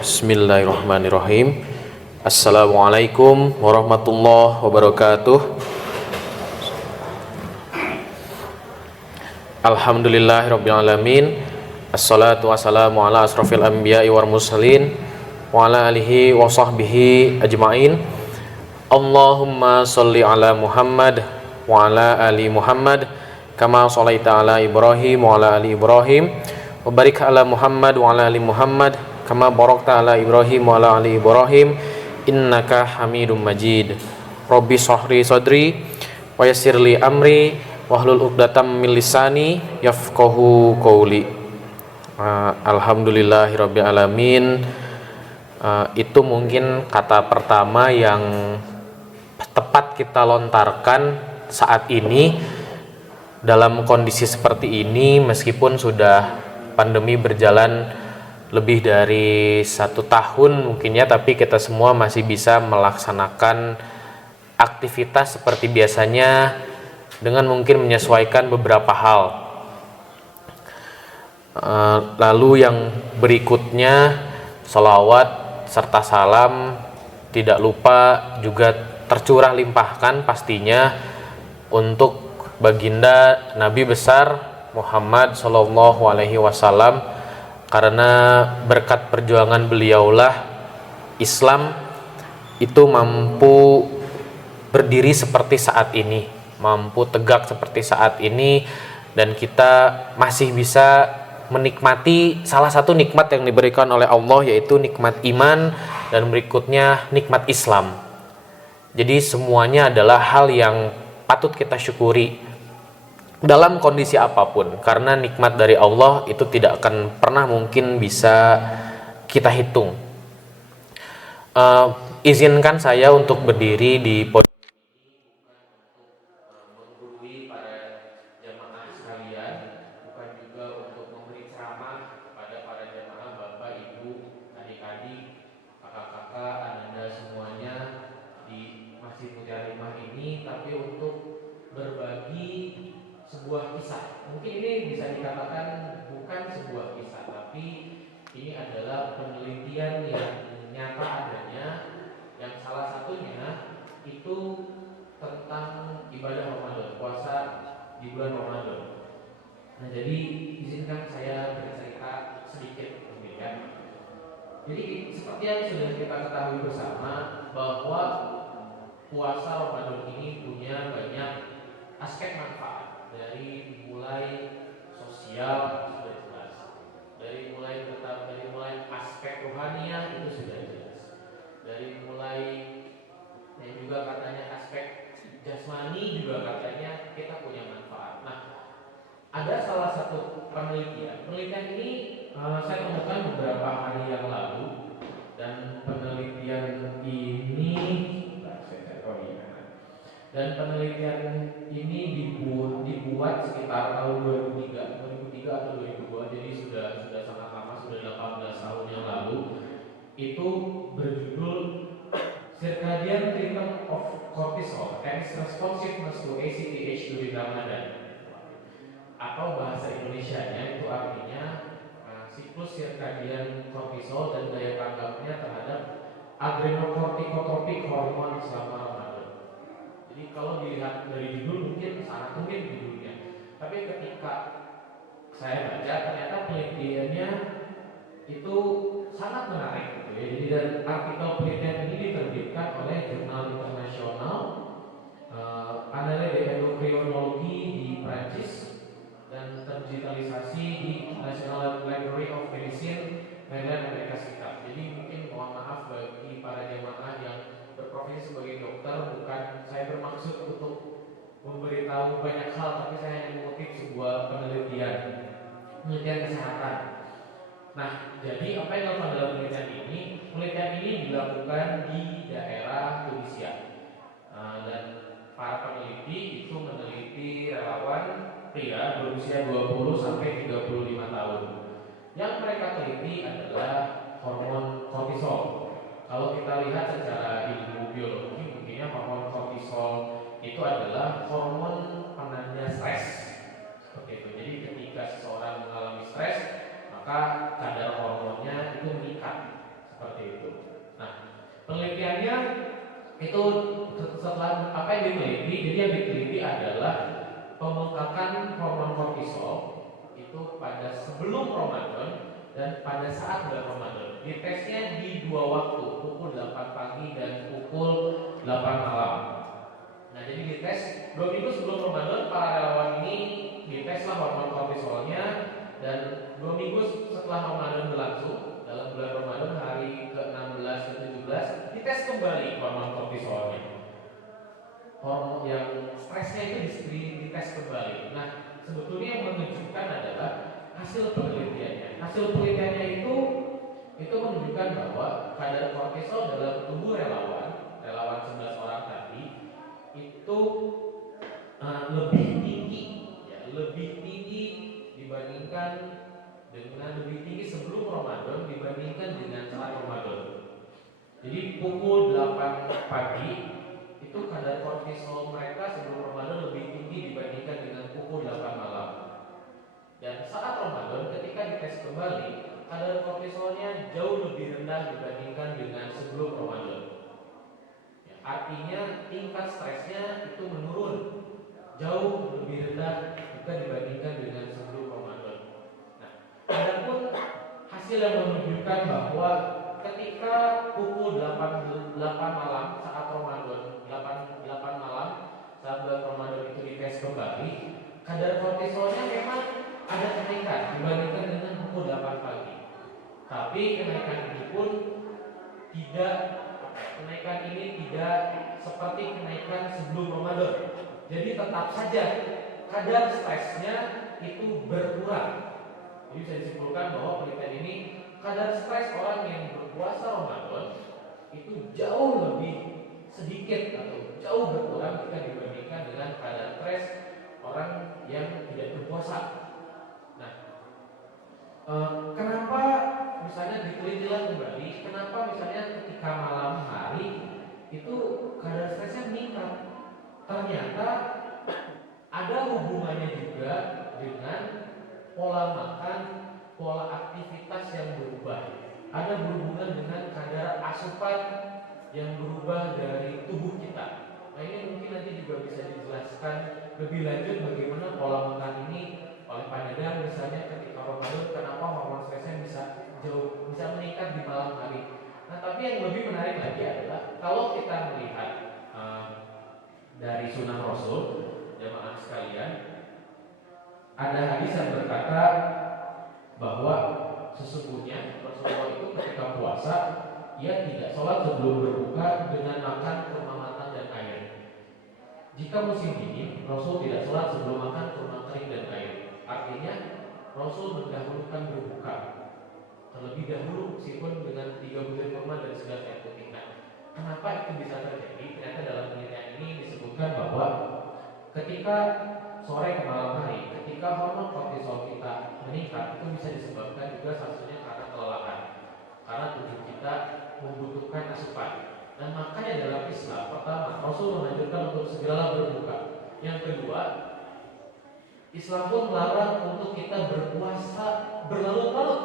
Bismillahirrahmanirrahim. Assalamualaikum warahmatullahi wabarakatuh. Alhamdulillahirabbil alamin. Assalatu wassalamu ala asrofil anbiya'i wal mursalin wa ala alihi wa sahbihi ajmain. Allahumma sholli ala Muhammad wa ala ali Muhammad kama sholaita ala Ibrahim wa ala ali Ibrahim wa barik ala Muhammad wa ala ali Muhammad kama barakta ala Ibrahim wa ala ali Ibrahim innaka Hamidum Majid. Rabbi shrahli sadri wa yassirli amri wahlul 'uqdatam min lisani yafqahu qawli. Alhamdulillahirabbil alamin. Itu mungkin kata pertama yang tepat kita lontarkan saat ini dalam kondisi seperti ini, meskipun sudah pandemi berjalan lebih dari 1 tahun mungkin ya, tapi kita semua masih bisa melaksanakan aktivitas seperti biasanya dengan mungkin menyesuaikan beberapa hal. Lalu yang berikutnya, sholawat serta salam tidak lupa juga tercurah limpahkan pastinya untuk baginda Nabi besar Muhammad Sallallahu Alaihi Wasallam, karena berkat perjuangan beliaulah Islam itu mampu berdiri seperti saat ini, mampu tegak seperti saat ini, dan kita masih bisa menikmati salah satu nikmat yang diberikan oleh Allah, yaitu nikmat iman, dan berikutnya nikmat Islam. Jadi semuanya adalah hal yang patut kita syukuri dalam kondisi apapun, karena nikmat dari Allah itu tidak akan pernah mungkin bisa kita hitung. Izinkan saya untuk berdiri di podium menggurui para jamaah sekalian, bukan juga untuk memberi ceramah kepada para jamaah, bapak, ibu, adik-adik, kakak-kakak, anda semuanya di Masjid Mutiara Hikmah ini, tapi untuk berbagi sebuah kisah. Mungkin ini bisa dikatakan bukan sebuah kisah, tapi ini adalah penelitian yang nyata adanya, yang salah satunya itu tentang ibadah Ramadan, puasa di bulan Ramadan. Nah, jadi izinkan saya bercerita sedikit mungkin ya. Jadi seperti yang sudah kita ketahui bersama bahwa puasa Ramadan ini punya banyak aspek manfaat, dari mulai sosial sudah jelas, dari mulai aspek rohaniah itu sudah jelas, dari mulai yang juga katanya aspek jasmani juga katanya kita punya manfaat. Nah, ada salah satu penelitian ini saya temukan beberapa hari yang lalu, dan penelitian ini dibuat sekitar tahun 2003 atau 2002, jadi sudah sangat lama, sudah 18 tahun yang lalu. Itu berjudul Circadian Rhythm of Cortisol and its Responsiveness to ACTH during Ramadan, atau bahasa Indonesianya itu artinya siklus circadian kortisol dan daya tanggapnya terhadap adrenokortikotropik hormon selama Ramadan. Jadi kalau dilihat dari judul mungkin sangat mungkin judulnya, tapi ketika saya baca ternyata penelitiannya itu sangat menarik gitu ya. Jadi dan artikel penelitian ini diterbitkan oleh jurnal internasional Annales d'Endocrinologie di Prancis dan terdigitalisasi di National Library of Medicine, Maryland, Amerika Serikat. Jadi mungkin mohon maaf bagi para jamaah yang berprofesi sebagai dokter, bukan saya bermaksud untuk memberitahu banyak hal, tapi saya hanya mengutip sebuah penelitian kesehatan. Nah, jadi apa yang dilakukan dalam penelitian ini? Penelitian ini dilakukan di daerah Tunisia, dan para peneliti itu meneliti relawan pria berusia 20 sampai 35 tahun. Yang mereka teliti adalah hormon kortisol. Kalau kita lihat secara ilmu biologi, mungkinnya hormon kortisol itu adalah hormon penanda stres. Seperti itu. Jadi ketika seseorang mengalami stres, maka kadar hormonnya itu meningkat. seperti itu. Nah, penelitiannya itu setelah apa yang diteliti, jadi yang diteliti adalah pembengkakan hormon kortisol itu pada sebelum Ramadan dan pada saat bulan Ramadan. Ditesnya di dua waktu, pukul 8 pagi dan pukul 8 malam. Nah, jadi dites 2 minggu sebelum Ramadan, para relawan ini diteslah hormon kortisolnya, dan 2 minggu setelah Ramadan berlangsung, dalam bulan Ramadan hari ke-16 ke-17 dites kembali hormon kortisolnya. Hormon yang stresnya itu dites kembali. Nah, sebetulnya yang menunjukkan adalah hasil penelitiannya. Hasil penelitiannya itu menunjukkan bahwa kadar kortisol dalam tubuh relawan 11 orang tadi itu lebih tinggi, ya, lebih tinggi dibandingkan dengan lebih tinggi sebelum Ramadan dibandingkan dengan saat Ramadan. Jadi pukul 8 pagi itu kadar kortisol mereka sebelum Ramadan lebih tinggi dibandingkan dengan pukul 8 malam. Dan saat Ramadan ketika dites kembali, kadar kortisolnya jauh lebih rendah dibandingkan dengan sebelum Ramadan. Ya, artinya tingkat stresnya itu menurun jauh lebih rendah jika dibandingkan dengan sebelum Ramadan. Nah, adapun hasil yang menunjukkan bahwa ketika pukul 8 malam saat Ramadan, 8 malam saat bulan Ramadan itu dites kembali, kadar kortisolnya memang ada kenaikan dibandingkan dengan pukul 8 pagi. Tapi kenaikan ini pun tidak seperti kenaikan sebelum Ramadan. Jadi tetap saja kadar stresnya itu berkurang. Jadi bisa disimpulkan bahwa penelitian ini kadar stres orang yang berpuasa Ramadan itu jauh lebih sedikit atau jauh berkurang jika dibandingkan dengan kadar stres orang yang tidak berpuasa. Nah, kenapa misalnya ditelitilah kembali, kenapa misalnya ketika malam hari itu kadar stresnya meningkat? Ternyata ada hubungannya juga dengan pola makan, pola aktivitas yang berubah. Ada berhubungan dengan kadar asupan yang berubah dari tubuh kita. Nah, ini mungkin nanti juga bisa dijelaskan lebih lanjut bagaimana pola makan ini oleh Pak Dadang misalnya ketika Ramadan, kenapa hormon stresnya bisa meningkat di malam hari. Nah, tapi yang lebih menarik lagi adalah kalau kita melihat dari sunnah Rasul, jamaah sekalian, ada hadis yang berkata bahwa sesungguhnya Rasulullah itu ketika puasa ia tidak sholat sebelum berbuka dengan makan kurma matang dan air. Jika musim dingin, Rasul tidak sholat sebelum makan kurma kering dan air. Artinya Rasul mendahulukan berbuka terlebih dahulu meskipun dengan 3 butir kurma dan segelas air putih. Nah, kenapa itu bisa terjadi? Ternyata dalam penelitian ini disebutkan bahwa ketika sore ke malam hari, ketika hormon kortisol kita meningkat, itu bisa disebabkan juga salah satunya karena kelelahan, karena tubuh kita membutuhkan asupan. Dan makanya dalam Islam, pertama, Rasul menganjurkan untuk segera berbuka. Yang kedua, Islam pun melarang untuk kita berpuasa berlarut-larut.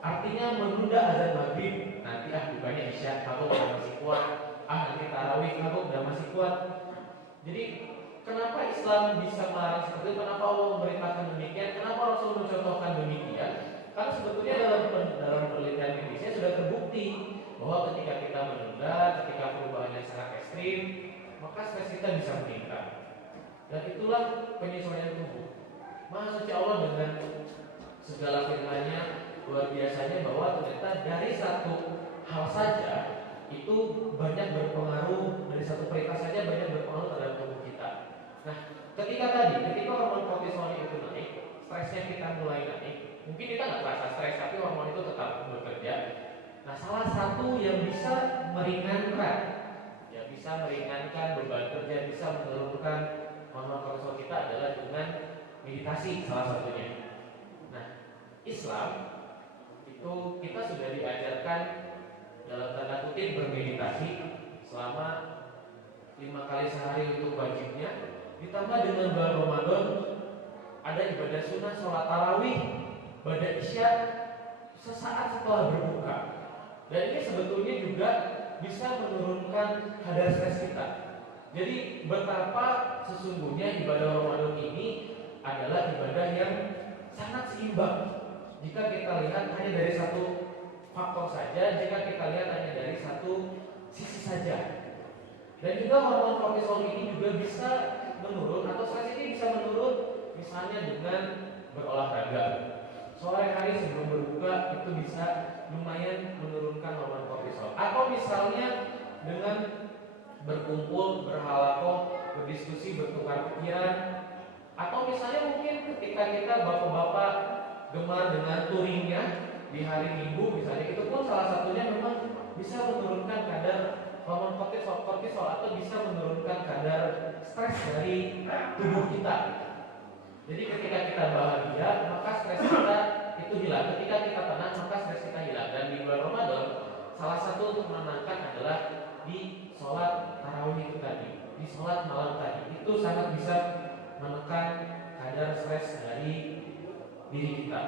Artinya menunda azan maghrib, nanti bukannya isya, aku udah masih kuat, nanti tarawih, aku udah masih kuat. Jadi kenapa Islam bisa melarang seperti itu? Kenapa Allah memerintahkan demikian? Kenapa Rasul mencontohkan demikian? Karena sebetulnya dalam penelitian medisnya sudah terbukti bahwa ketika kita menunda, ketika perubahannya sangat ekstrim, maka stres kita bisa meningkat. Dan itulah penyesuaian tubuh. Maha suci Allah dengan segala firman-Nya luar biasanya bahwa ternyata dari satu hal saja itu banyak berpengaruh, dari satu perintah saja banyak berpengaruh terhadap tubuh kita. Nah, ketika hormon kortisolnya itu naik, stresnya kita mulai naik. Mungkin kita nggak terasa stres, tapi hormon itu tetap bekerja. Nah, salah satu yang bisa meringankan beban kerja, bisa menurunkan hormon kortisol kita adalah dengan meditasi salah satunya. Nah, Islam itu kita sudah diajarkan dalam tanda kutip bermeditasi selama 5 kali sehari untuk wajibnya, ditambah dengan bulan Ramadan ada ibadah sunnah sholat tarawih, ibadah isya sesaat setelah berbuka. Dan ini sebetulnya juga bisa menurunkan kadar stres kita. Jadi betapa sesungguhnya ibadah Ramadan ini adalah ibadah yang sangat seimbang. Jika kita lihat hanya dari satu faktor saja, jika kita lihat hanya dari satu sisi saja. Dan juga hormon kortisol ini juga bisa menurun, atau stres ini bisa menurun misalnya dengan berolahraga. Sore hari sebelum berbuka itu bisa lumayan menurunkan hormon kortisol. Atau misalnya dengan berkumpul, berhalakoh, berdiskusi, bertukar pikiran. Atau misalnya mungkin ketika kita bapak-bapak gemar dengan touringnya di hari Minggu misalnya, itu pun salah satunya memang bisa menurunkan kadar hormon kortisol atau bisa menurunkan kadar stres dari tubuh kita. Jadi ketika kita bahagia, maka stres kita itu hilang. Ketika kita tenang, maka stres kita hilang. Dan di bulan Ramadan, salah satu untuk menenangkan adalah di sholat tarawih itu tadi, di sholat malam tadi. Itu sangat bisa menekan kadar stres dari diri kita.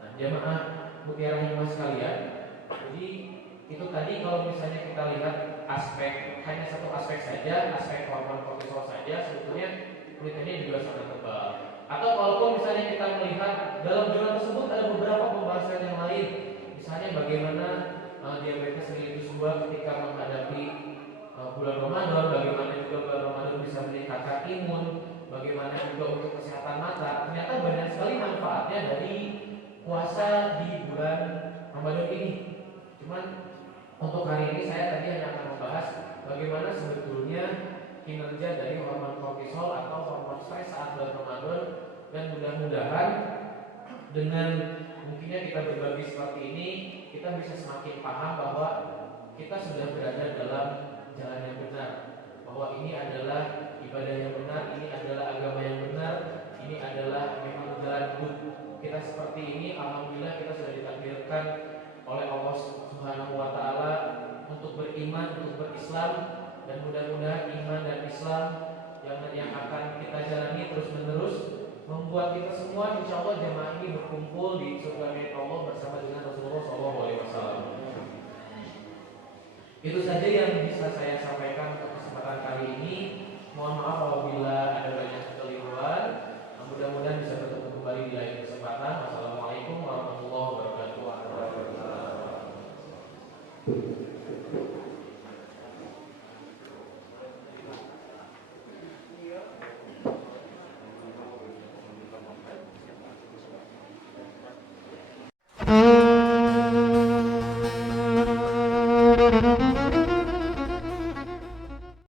Nah, jamaah mutiara hikmah sekalian, jadi itu tadi kalau misalnya kita lihat aspek, hanya satu aspek saja, aspek hormon kortisol saja, sebetulnya kulitnya juga sangat tebal. Atau kalaupun misalnya kita melihat dalam jurnal tersebut ada beberapa pembahasan yang lain, misalnya bagaimana diabetes mellitus 2 ketika menghadapi bulan Ramadan, bagaimana juga bulan Ramadan bisa meningkatkan imun, bagaimana juga untuk kesehatan mata. Ternyata banyak sekali manfaatnya dari puasa di bulan Ramadan ini. Cuman untuk hari ini saya tadi hanya akan membahas bagaimana sebetulnya kinerja dari hormon kortisol atau hormon stres saat bulan Ramadan. Dan mudah-mudahan dengan mungkinnya kita berbagi seperti ini, kita bisa semakin paham bahwa kita sudah berada dalam jalan yang benar, bahwa ini adalah ibadah yang benar, ini adalah agama yang benar, ini adalah memang jalan hidup kita seperti ini. Alhamdulillah kita sudah ditakdirkan oleh Allah Subhanahu wa taala untuk beriman, untuk berislam, dan mudah-mudahan iman dan Islam yang akan kita jalani terus-menerus membuat kita semua insya Allah jamaah ini berkumpul di surga milik Allah bersama dengan Rasulullah SAW. Itu saja yang bisa saya sampaikan untuk kesempatan kali ini. Mohon maaf apabila ada banyak kekeliruan. Mudah-mudahan bisa bertemu kembali di lain kesempatan. Wassalamualaikum warahmatullahi wabarakatuh.